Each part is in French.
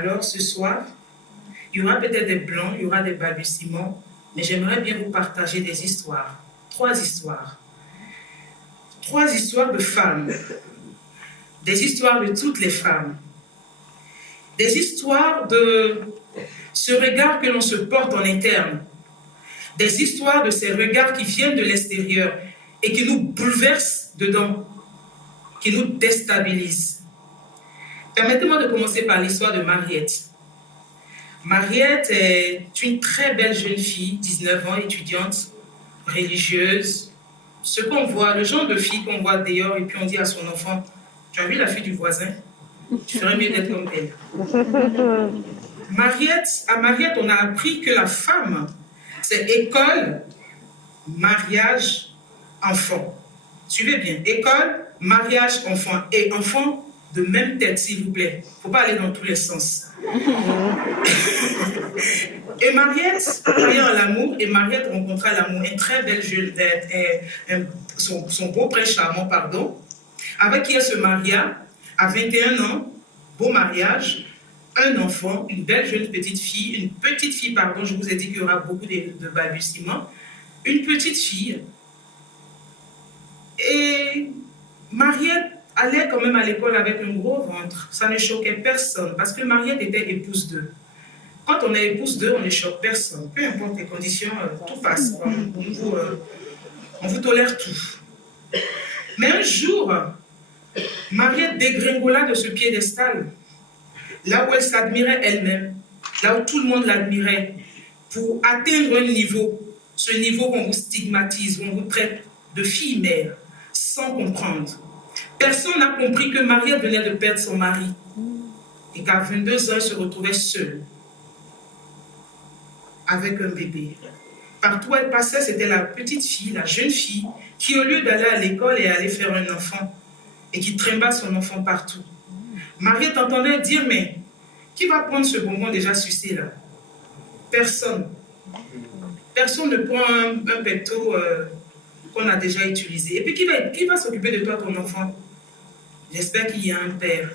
Alors ce soir, il y aura peut-être des blancs, il y aura des balbutiements, mais j'aimerais bien vous partager des histoires. 3 histoires. 3 histoires de femmes. Des histoires de toutes les femmes. Des histoires de ce regard que l'on se porte en interne. Des histoires de ces regards qui viennent de l'extérieur et qui nous bouleversent dedans, qui nous déstabilisent. Permettez-moi de commencer par l'histoire de Mariette. Mariette est une très belle jeune fille, 19 ans, étudiante, religieuse. Ce qu'on voit, le genre de fille qu'on voit dehors et puis on dit à son enfant, tu as vu la fille du voisin? Tu ferais mieux d'être comme elle. À Mariette, on a appris que la femme, c'est école, mariage, enfant. Suivez bien, école, mariage, enfant. Et enfant de même tête, s'il vous plaît. Il ne faut pas aller dans tous les sens. Et Mariette, croyant à l'amour, et Mariette rencontra l'amour, une très belle jeune, son beau-frère charmant, pardon, avec qui elle se maria à 21 ans, beau mariage, un enfant, une belle jeune petite fille, pardon, je vous ai dit qu'il y aura beaucoup de balbutiements, une petite fille. Et Mariette allait quand même à l'école avec un gros ventre. Ça ne choquait personne parce que Mariette était épouse d'eux. Quand on est épouse d'eux, on ne choque personne. Peu importe les conditions, tout passe. On vous tolère tout. Mais un jour, Mariette dégringola de ce piédestal, là où elle s'admirait elle-même, là où tout le monde l'admirait, pour atteindre un niveau, ce niveau qu'on vous stigmatise, où on vous traite de fille-mère, sans comprendre. Personne n'a compris que Mariette venait de perdre son mari et qu'à 22 ans, elle se retrouvait seule, avec un bébé. Partout où elle passait, c'était la petite fille, la jeune fille, qui au lieu d'aller à l'école et aller faire un enfant, et qui trimballe son enfant partout. Mariette entendait dire, mais qui va prendre ce bonbon déjà sucé là? Personne. Personne ne prend un pecto qu'on a déjà utilisé. Et puis qui va s'occuper de toi, ton enfant? J'espère qu'il y a un père,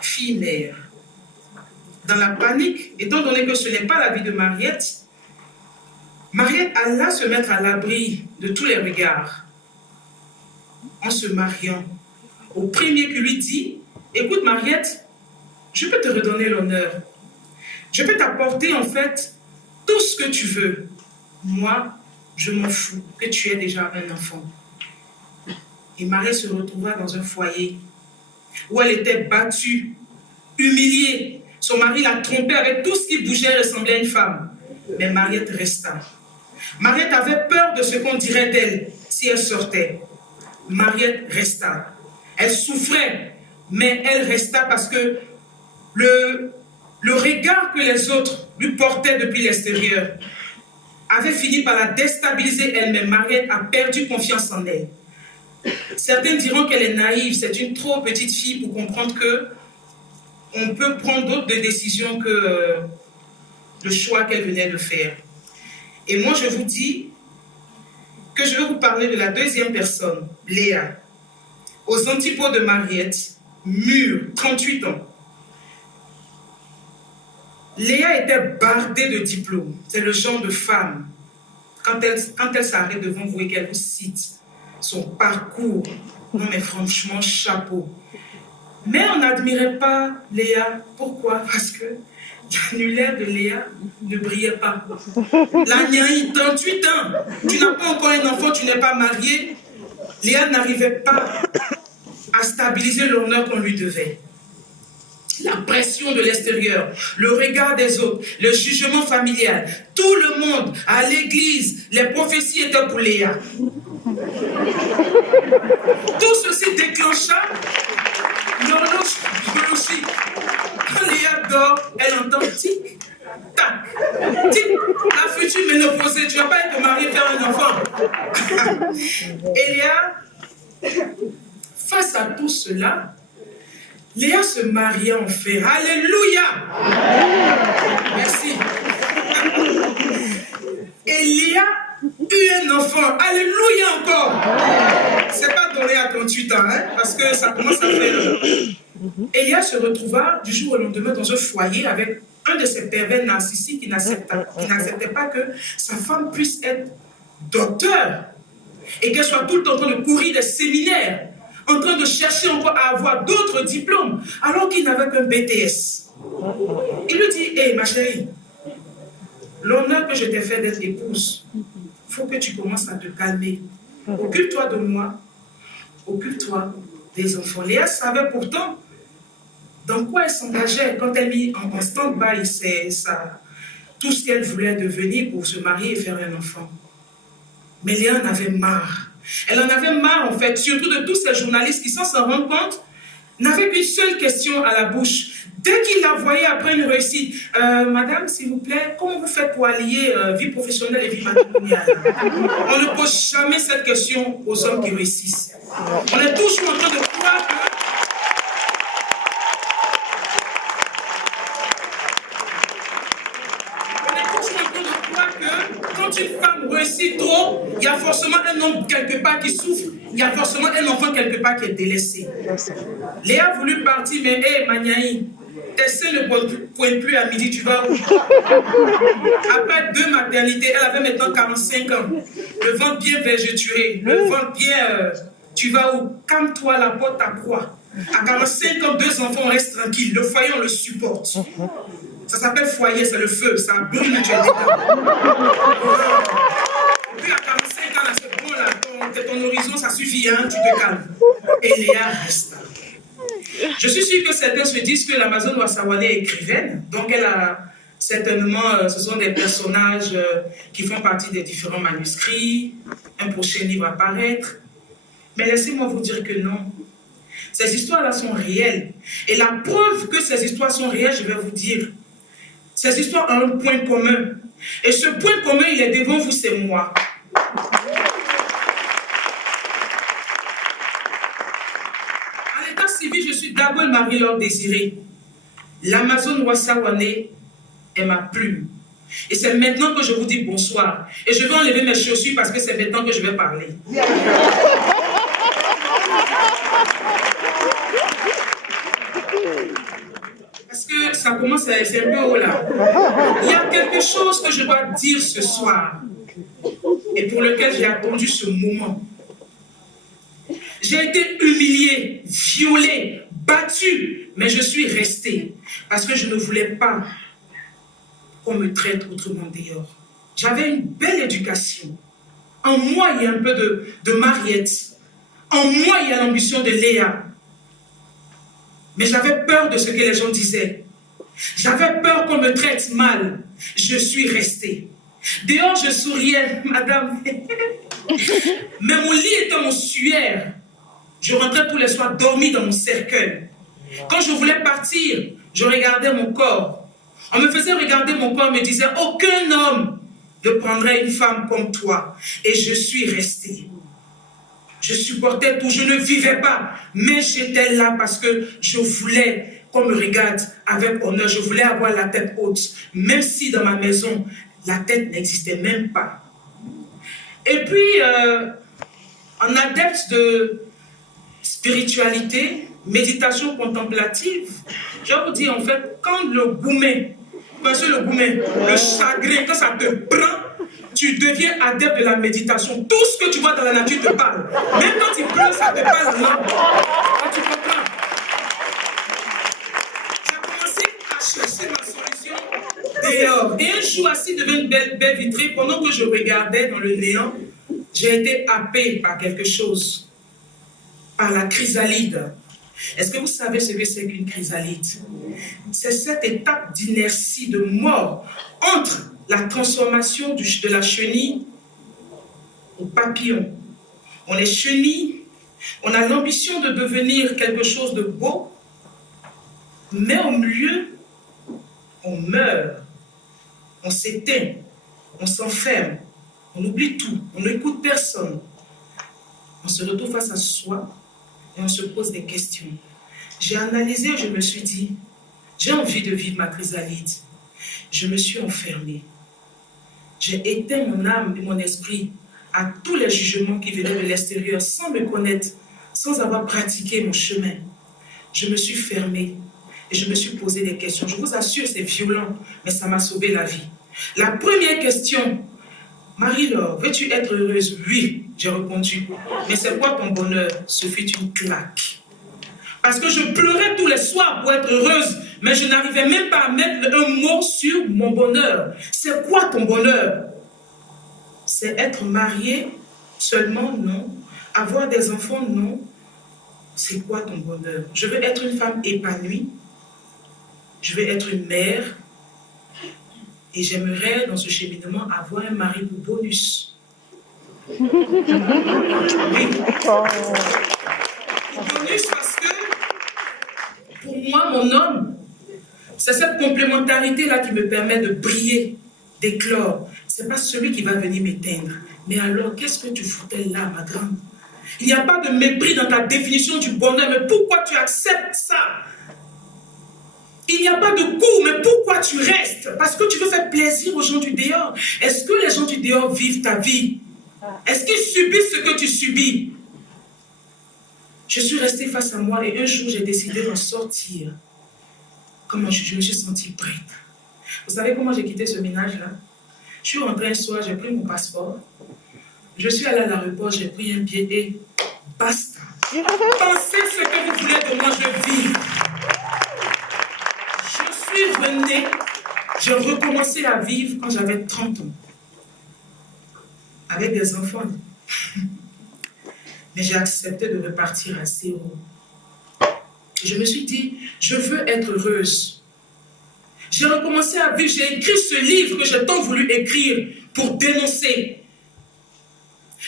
fille-mère. Dans la panique, étant donné que ce n'est pas la vie de Mariette, Mariette alla se mettre à l'abri de tous les regards en se mariant. Au premier qui lui dit, écoute Mariette, je peux te redonner l'honneur. Je peux t'apporter en fait tout ce que tu veux. Moi, je m'en fous que tu aies déjà un enfant. Et Mariette se retrouva dans un foyer où elle était battue, humiliée. Son mari la trompait avec tout ce qui bougeait et ressemblait à une femme. Mais Mariette resta. Mariette avait peur de ce qu'on dirait d'elle si elle sortait. Mariette resta. Elle souffrait, mais elle resta parce que le regard que les autres lui portaient depuis l'extérieur avait fini par la déstabiliser elle-même. Mariette a perdu confiance en elle. Certains diront qu'elle est naïve, c'est une trop petite fille pour comprendre que on peut prendre d'autres décisions que le choix qu'elle venait de faire. Et moi, je vous dis que je vais vous parler de la deuxième personne, Léa. Aux antipodes de Mariette, mûre, 38 ans. Léa était bardée de diplômes. C'est le genre de femme, quand elle s'arrête devant vous et qu'elle vous cite son parcours, non mais franchement, chapeau. Mais on n'admirait pas Léa. Pourquoi? Parce que l'annulaire de Léa ne brillait pas. La niaï, 38 ans, tu n'as pas encore un enfant, tu n'es pas marié. Léa n'arrivait pas à stabiliser l'honneur qu'on lui devait. La pression de l'extérieur, le regard des autres, le jugement familial, tout le monde, à l'église, les prophéties étaient pour Léa. Tout ceci déclencha l'horloge biologique. Quand Léa dort, elle entend tic, tac, tic. La future ménopausée, tu ne vas pas être mariée faire un enfant. Et Léa, face à tout cela, Léa se maria en fait. Alléluia! Merci. Et Léa eut un enfant. Alléluia encore! C'est pas donné à 38 ans, hein, parce que ça commence à faire Elia se retrouva du jour au lendemain dans un foyer avec un de ces pervers narcissiques qui n'acceptait pas que sa femme puisse être docteur et qu'elle soit tout le temps en train de courir des séminaires, en train de chercher encore à avoir d'autres diplômes, alors qu'il n'avait qu'un BTS. Il lui dit, hé, ma chérie, l'honneur que je t'ai fait d'être épouse, il faut que tu commences à te calmer. Occupe-toi de moi, occupe-toi des enfants. Léa savait pourtant dans quoi elle s'engageait quand elle mit en stand-by tout ce qu'elle voulait devenir pour se marier et faire un enfant. Mais Léa en avait marre. Elle en avait marre, en fait, surtout de tous ces journalistes qui, sans s'en rendre compte, n'avaient qu'une seule question à la bouche. Dès qu'ils la voyaient après une réussite, madame, s'il vous plaît, comment vous faites pour allier vie professionnelle et vie matrimoniale? On ne pose jamais cette question aux hommes qui réussissent. On est toujours en train de croire que quand une femme réussit trop, il y a forcément un homme quelque part qui souffre, il y a forcément un enfant quelque part qui est délaissé. Léa a voulu partir, mais hé, Maniaï, tes seins ne pointent plus à midi, tu vas où? Après 2 maternités, elle avait maintenant 45 ans, le ventre bien végéturé, le ventre bien... tu vas où? Calme-toi, la porte à croix. À 45 ans, 2 enfants, on reste tranquille, le foyer, on le supporte. Ça s'appelle foyer, c'est le feu, ça brûle, tu es dedans. Puis à 45 ans, là, c'est bon, là, ton horizon, ça suffit, hein, tu te calmes. Et Léa reste. Je suis sûre que certains se disent que l'Amazone Wassawane est écrivaine, donc elle a certainement, ce sont des personnages qui font partie des différents manuscrits, un prochain livre va paraître. Mais laissez-moi vous dire que non. Ces histoires-là sont réelles. Et la preuve que ces histoires sont réelles, je vais vous dire, ces histoires ont un point commun. Et ce point commun, il est devant vous, c'est moi. À l'état civil, je suis Dagol Marie-Laure Désirée. L'Amazone Wassawane est ma plume. Et c'est maintenant que je vous dis bonsoir. Et je vais enlever mes chaussures parce que c'est maintenant que je vais parler. Parce que ça commence à être un peu haut là. Il y a quelque chose que je dois dire ce soir et pour lequel j'ai attendu ce moment. J'ai été humiliée, violée, battue, mais je suis restée parce que je ne voulais pas qu'on me traite autrement dehors. J'avais une belle éducation. En moi, il y a un peu de Mariette. En moi, il y a l'ambition de Léa. Mais j'avais peur de ce que les gens disaient. J'avais peur qu'on me traite mal. Je suis restée. Dehors, je souriais, madame. Mais mon lit était mon suaire. Je rentrais tous les soirs dormir dans mon cercueil. Quand je voulais partir, je regardais mon corps. On me faisait regarder mon corps, on me disait, aucun homme ne prendrait une femme comme toi. Et je suis restée. Je supportais tout, je ne vivais pas, mais j'étais là parce que je voulais qu'on me regarde avec honneur, je voulais avoir la tête haute, même si dans ma maison, la tête n'existait même pas. Et puis, en adepte de spiritualité, méditation contemplative, je vais vous dire en fait, quand le gourmet, le chagrin, quand ça te prend, tu deviens adepte de la méditation. Tout ce que tu vois dans la nature te parle. Même quand il pleut, ça te parle en langue. Quand tu comprends. J'ai commencé à chercher ma solution dehors. Et un jour, assis devant une belle vitrine, pendant que je regardais dans le néant, j'ai été happée par quelque chose. Par la chrysalide. Est-ce que vous savez ce que c'est qu'une chrysalide? C'est cette étape d'inertie, de mort, entre la transformation de la chenille au papillon. On est chenille, on a l'ambition de devenir quelque chose de beau, mais au milieu, on meurt, on s'éteint, on s'enferme, on oublie tout, on n'écoute personne. On se retrouve face à soi et on se pose des questions. J'ai analysé, je me suis dit, j'ai envie de vivre ma chrysalide. Je me suis enfermée. J'ai éteint mon âme et mon esprit à tous les jugements qui venaient de l'extérieur sans me connaître, sans avoir pratiqué mon chemin. je me suis fermée et je me suis posé des questions. Je vous assure, c'est violent, mais ça m'a sauvé la vie. La première question, Marie-Laure, veux-tu être heureuse? Oui, j'ai répondu. Mais c'est quoi ton bonheur? Ce fut une claque. Parce que je pleurais tous les soirs pour être heureuse, mais je n'arrivais même pas à mettre un mot sur mon bonheur. C'est quoi ton bonheur? C'est être mariée seulement? Non. Avoir des enfants? Non. C'est quoi ton bonheur? Je veux être une femme épanouie. Je veux être une mère. Et j'aimerais, dans ce cheminement, avoir un mari pour bonus. Oui. Bonus parce que, pour moi, mon homme, c'est cette complémentarité-là qui me permet de briller, d'éclore. Ce n'est pas celui qui va venir m'éteindre. Mais alors, qu'est-ce que tu foutais là, ma grande? Il n'y a pas de mépris dans ta définition du bonheur, mais pourquoi tu acceptes ça? Il n'y a pas de cours, mais pourquoi tu restes? Parce que tu veux faire plaisir aux gens du dehors. Est-ce que les gens du dehors vivent ta vie? Est-ce qu'ils subissent ce que tu subis? Je suis restée face à moi et un jour, j'ai décidé d'en sortir. Comment je me suis sentie prête. Vous savez comment j'ai quitté ce ménage-là? Je suis rentrée un soir, j'ai pris mon passeport. Je suis allée à l'aéroport, j'ai pris un billet et basta. Pensez ce que vous voulez de moi, je vis. Je suis renée, j'ai recommencé à vivre quand j'avais 30 ans. Avec des enfants. Mais j'ai accepté de repartir à zéro. Je me suis dit, je veux être heureuse. J'ai recommencé à vivre, j'ai écrit ce livre que j'ai tant voulu écrire pour dénoncer.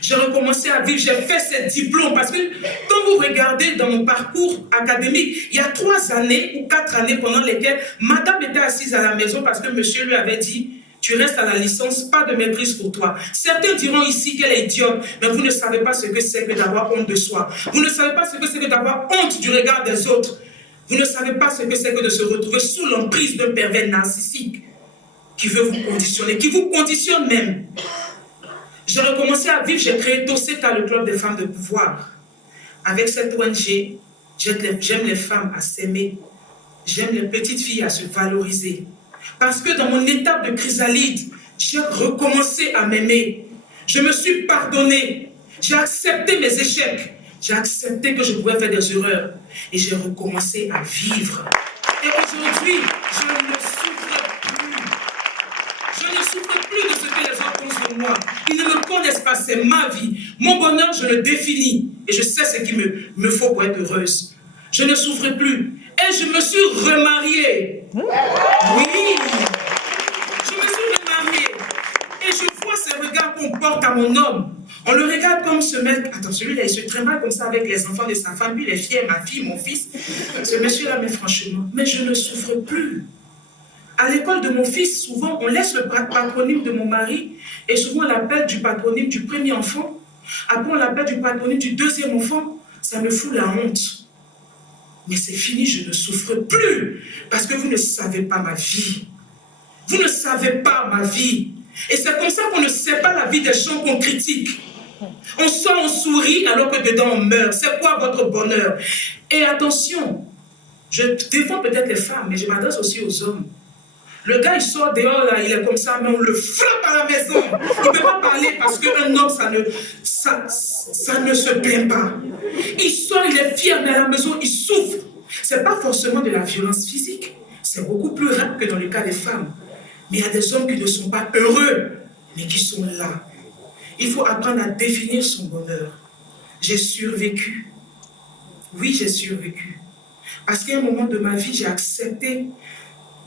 J'ai recommencé à vivre, j'ai fait ces diplômes parce que quand vous regardez dans mon parcours académique, il y a 3 années ou 4 années pendant lesquelles madame était assise à la maison parce que monsieur lui avait dit, tu restes à la licence, pas de maîtrise pour toi. Certains diront ici qu'elle est idiote, mais vous ne savez pas ce que c'est que d'avoir honte de soi. Vous ne savez pas ce que c'est que d'avoir honte du regard des autres. Vous ne savez pas ce que c'est que de se retrouver sous l'emprise d'un pervers narcissique qui veut vous conditionner, qui vous conditionne même. J'ai recommencé à vivre, j'ai créé Toseta, le club des femmes de pouvoir. Avec cette ONG, j'aime les femmes à s'aimer. J'aime les petites filles à se valoriser. Parce que dans mon étape de chrysalide, j'ai recommencé à m'aimer. Je me suis pardonné. J'ai accepté mes échecs. J'ai accepté que je pouvais faire des erreurs. Et j'ai recommencé à vivre. Et aujourd'hui, je ne souffre plus. Je ne souffre plus de ce que les gens pensent de moi. Ils ne me connaissent pas, c'est ma vie. Mon bonheur, je le définis. Et je sais ce qu'il me faut pour être heureuse. Je ne souffre plus. Et je me suis remariée. Oui. Je me suis remariée. Et je vois ces regards qu'on porte à mon homme. On le regarde comme ce mec. Attends, celui-là, il se trimballe comme ça avec les enfants de sa femme. Lui, il est fier, ma fille, mon fils. Ce monsieur-là, mais franchement, mais je ne souffre plus. À l'école de mon fils, souvent, on laisse le patronyme de mon mari et souvent on l'appelle du patronyme du premier enfant. Après, on l'appelle du patronyme du deuxième enfant. Ça me fout la honte. Mais c'est fini, je ne souffre plus parce que vous ne savez pas ma vie. Vous ne savez pas ma vie. Et c'est comme ça qu'on ne sait pas la vie des gens qu'on critique. On sort, on sourit alors que dedans on meurt. C'est quoi votre bonheur? Et attention, je défends peut-être les femmes, mais je m'adresse aussi aux hommes. Le gars, il sort dehors, là, il est comme ça, mais on le frappe à la maison. Il ne peut pas parler parce qu'un homme, ça ne se plaint pas. Il sort, il est fier, mais à la maison, il souffre. Ce n'est pas forcément de la violence physique. C'est beaucoup plus rare que dans le cas des femmes. Mais il y a des hommes qui ne sont pas heureux, mais qui sont là. Il faut apprendre à définir son bonheur. J'ai survécu. Oui, j'ai survécu. Parce qu'à un moment de ma vie, j'ai accepté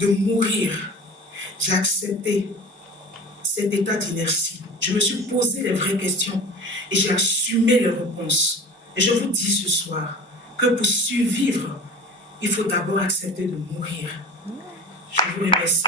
de mourir. J'ai accepté cet état d'inertie. Je me suis posé les vraies questions et j'ai assumé les réponses. Et je vous dis ce soir que pour survivre, il faut d'abord accepter de mourir. Je vous remercie.